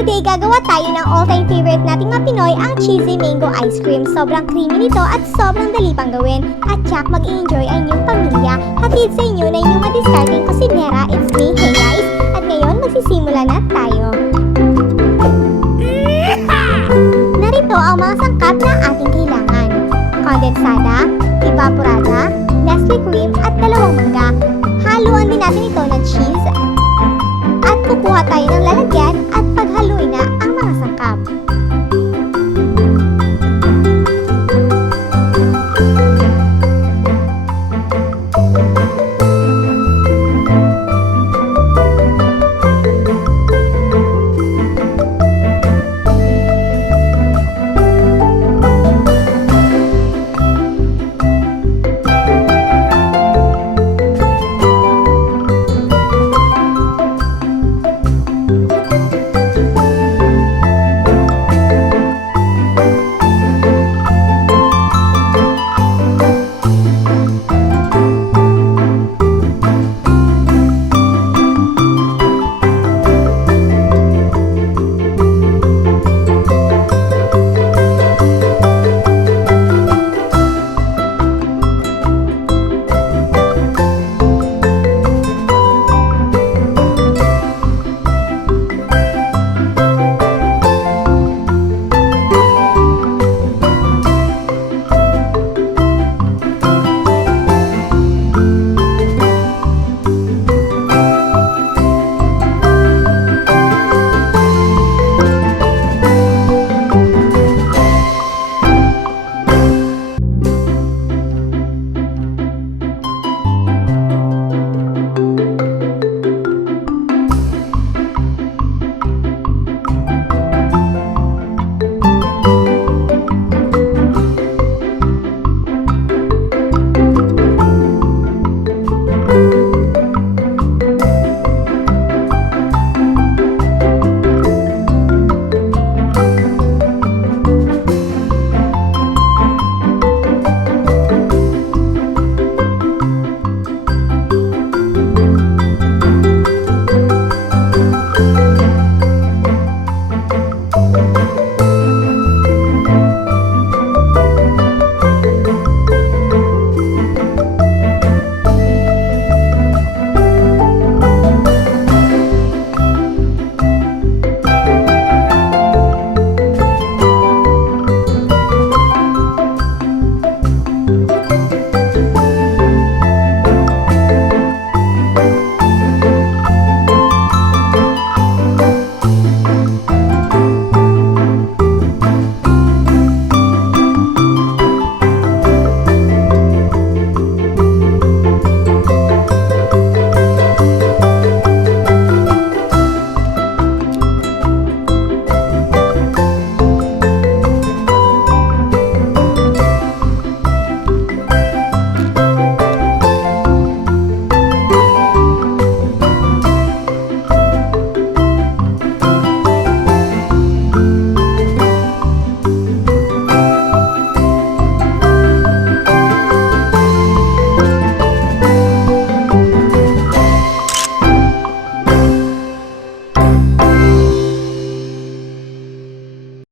Today, gagawa tayo ng all-time favorite nating mga Pinoy, ang cheesy mango ice cream. Sobrang creamy nito at sobrang dali pang gawin. At tsak, mag-i-enjoy ang inyong pamilya. Hatid sa inyo na inyong madiscarding kusinera, it's me, Hey Guys. At ngayon, magsisimula na tayo. Narito ang mga sangkap na ating kailangan. Kondensada, evaporada, Nestle cream at 2 mangga. Haluan din natin ito ng cheese. At kukuha tayo ng lalagyan